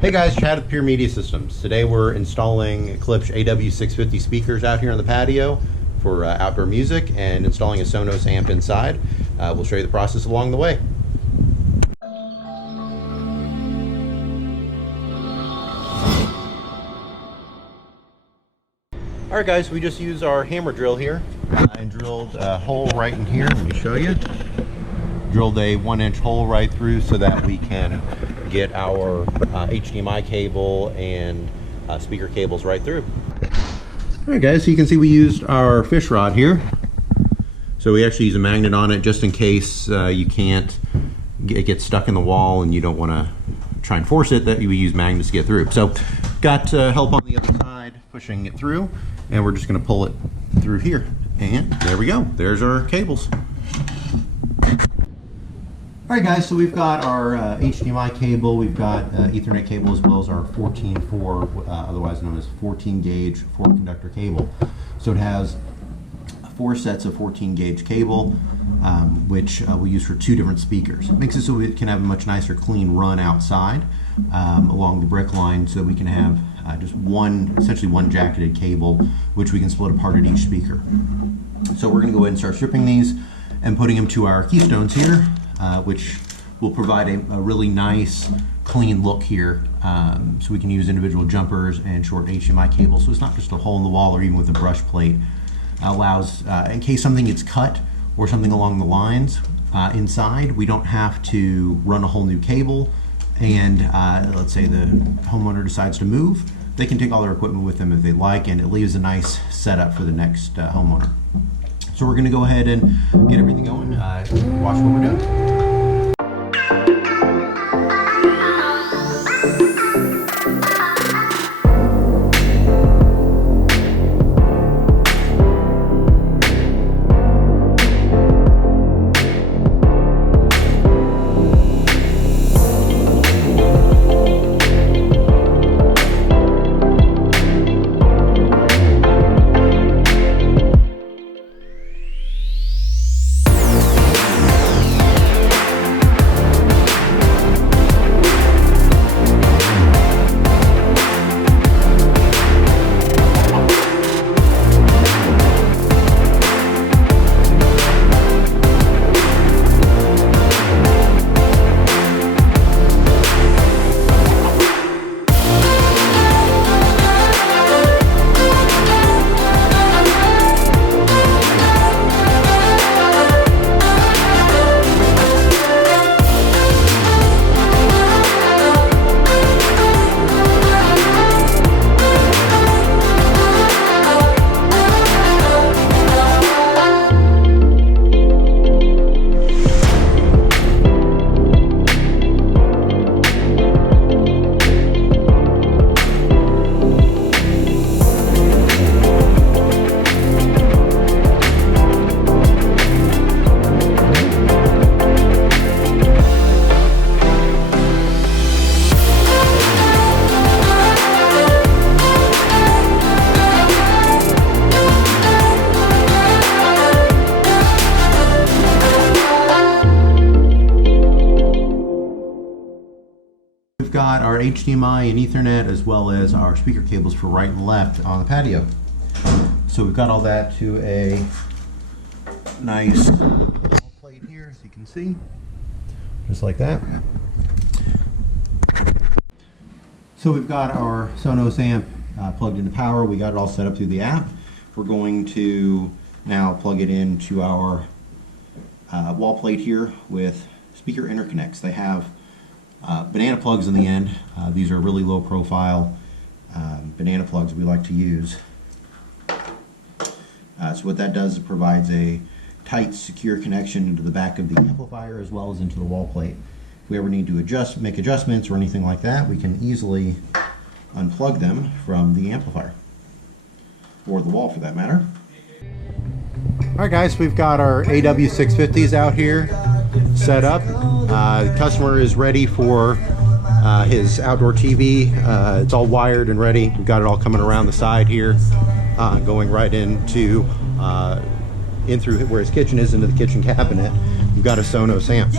Hey guys, Chad with Pure Media Systems. Today we're installing Klipsch AW-650 speakers out here on the patio for outdoor music and installing a Sonos amp inside. We'll show you the process along the way. Alright guys, we just used our hammer drill here and drilled a hole right in here. Let me show you. Drilled a 1-inch hole right through so that we can get our HDMI cable and speaker cables right through. Alright guys, so you can see we used our fish rod here. So we actually use a magnet on it just in case you can't get stuck in the wall and you don't want to try and force it, that we use magnets to get through. So got help on the other side pushing it through, and we're just going to pull it through here. And there we go. There's our cables. Alright guys, so we've got our HDMI cable, we've got Ethernet cable, as well as our 14-4, otherwise known as 14 gauge 4 conductor cable. So it has 4 sets of 14 gauge cable, which we use for 2 different speakers. It makes it so it can have a much nicer clean run outside along the brick line, so we can have just essentially one jacketed cable, which we can split apart at each speaker. So we're going to go ahead and start stripping these and putting them to our keystones here, which will provide a really nice clean look here, so we can use individual jumpers and short HDMI cables, so it's not just a hole in the wall or even with a brush plate. Allows, in case something gets cut or something along the lines inside, we don't have to run a whole new cable, and let's say the homeowner decides to move, they can take all their equipment with them if they like, and it leaves a nice setup for the next homeowner. So we're going to go ahead and get everything going, watch what we're doing. We've got our HDMI and Ethernet, as well as our speaker cables for right and left on the patio. So we've got all that to a nice wall plate here, as you can see, just like that. So we've got our Sonos amp plugged into power. We got it all set up through the app. We're going to now plug it into our wall plate here with speaker interconnects. They have banana plugs in the end. These are really low profile banana plugs we like to use. So what that does is it provides a tight, secure connection into the back of the amplifier as well as into the wall plate. If we ever need to make adjustments or anything like that, we can easily unplug them from the amplifier, or the wall for that matter. Alright guys, we've got our AW-650s out here set up. The customer is ready for his outdoor TV. It's all wired and ready. We've got it all coming around the side here, going right into in through where his kitchen is, into the kitchen cabinet. We've got a Sonos amp.